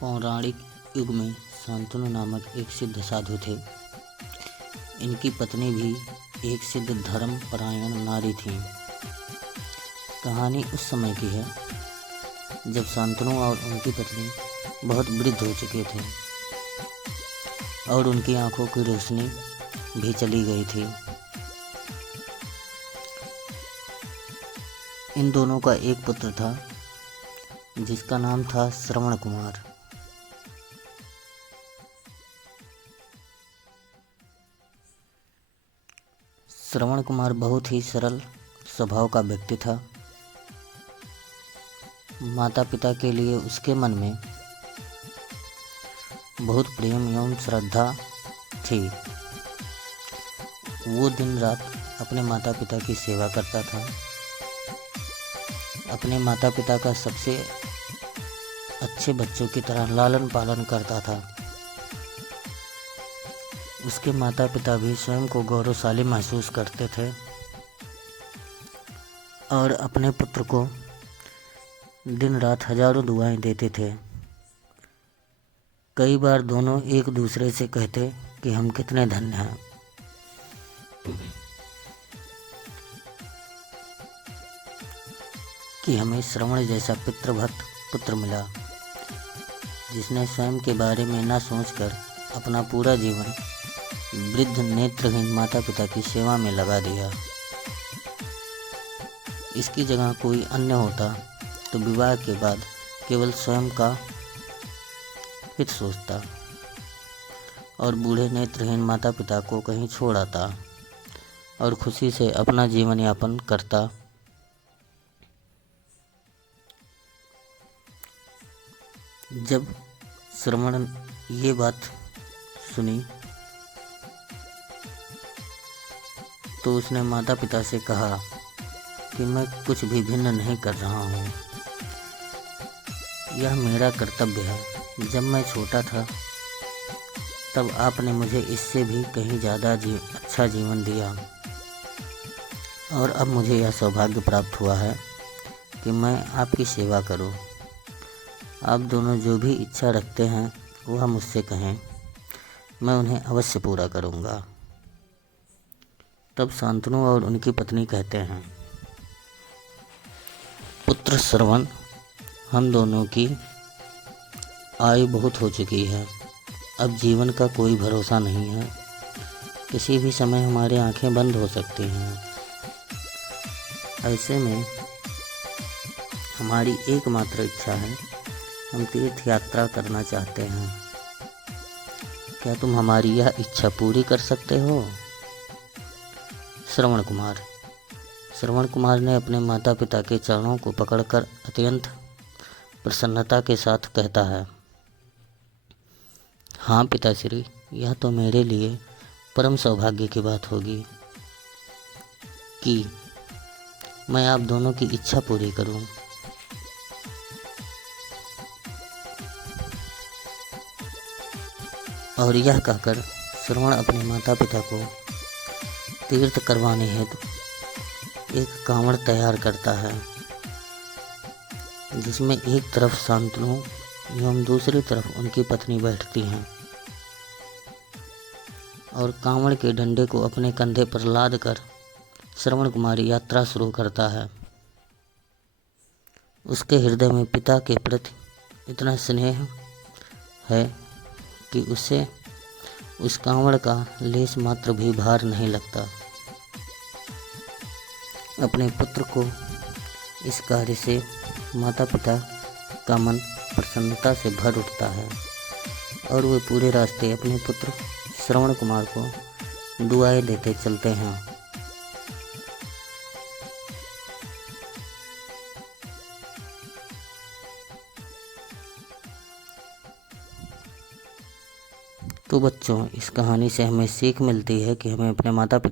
पौराणिक युग में शांतनु नामक एक सिद्ध साधु थे। इनकी पत्नी भी एक सिद्ध धर्म परायण नारी थी। कहानी उस समय की है जब शांतनु और उनकी पत्नी बहुत वृद्ध हो चुके थे और उनकी आंखों की रोशनी भी चली गई थी। इन दोनों का एक पुत्र था जिसका नाम था श्रवण कुमार। श्रवण कुमार बहुत ही सरल स्वभाव का व्यक्ति था। माता पिता के लिए उसके मन में बहुत प्रेम एवं श्रद्धा थी। वो दिन रात अपने माता पिता की सेवा करता था। अपने माता पिता का सबसे अच्छे बच्चों की तरह लालन पालन करता था। उसके माता पिता भी स्वयं को गौरवशाली महसूस करते थे और अपने पुत्र को दिन रात हजारों दुआएं देते थे। कई बार दोनों एक दूसरे से कहते कि हम कितने धन्य हैं। कि हमें श्रवण जैसा पितृभक्त पुत्र मिला जिसने स्वयं के बारे में न सोचकर अपना पूरा जीवन वृद्ध नेत्रहीन माता पिता की सेवा में लगा दिया। इसकी जगह कोई अन्य होता तो विवाह के बाद केवल स्वयं का हित सोचता और बूढ़े नेत्रहीन माता पिता को कहीं छोड़ आता और खुशी से अपना जीवन यापन करता। जब श्रवण ये बात सुनी तो उसने माता पिता से कहा कि मैं कुछ भी भिन्न नहीं कर रहा हूँ। यह मेरा कर्तव्य है। जब मैं छोटा था तब आपने मुझे इससे भी कहीं ज़्यादा अच्छा जीवन दिया और अब मुझे यह सौभाग्य प्राप्त हुआ है कि मैं आपकी सेवा करूं। आप दोनों जो भी इच्छा रखते हैं वह मुझसे कहें, मैं उन्हें अवश्य पूरा करूंगा। तब शांतनु और उनकी पत्नी कहते हैं, पुत्र श्रवण, हम दोनों की आयु बहुत हो चुकी है। अब जीवन का कोई भरोसा नहीं है। किसी भी समय हमारी आंखें बंद हो सकती हैं। ऐसे में हमारी एकमात्र इच्छा है, हम तीर्थ यात्रा करना चाहते हैं। क्या तुम हमारी यह इच्छा पूरी कर सकते हो? श्रवण कुमार ने अपने माता पिता के चरणों को पकड़कर अत्यंत प्रसन्नता के साथ कहता है, हाँ पिताश्री, यह तो मेरे लिए परम सौभाग्य की बात होगी कि मैं आप दोनों की इच्छा पूरी करूं। और यह कहकर श्रवण अपने माता पिता को तीर्थ करवाने हेतु एक कांवड़ तैयार करता है जिसमें एक तरफ शांतनु एवं दूसरी तरफ उनकी पत्नी बैठती हैं और कांवड़ के डंडे को अपने कंधे पर लाद कर श्रवण कुमार यात्रा शुरू करता है। उसके हृदय में पिता के प्रति इतना स्नेह है कि उसे उस कांवड़ का लेश मात्र भी भार नहीं लगता। अपने पुत्र को इस कार्य से माता पिता का मन प्रसन्नता से भर उठता है और वे पूरे रास्ते अपने पुत्र श्रवण कुमार को दुआएं देते चलते हैं। तो बच्चों, इस कहानी से हमें सीख मिलती है कि हमें अपने माता पिता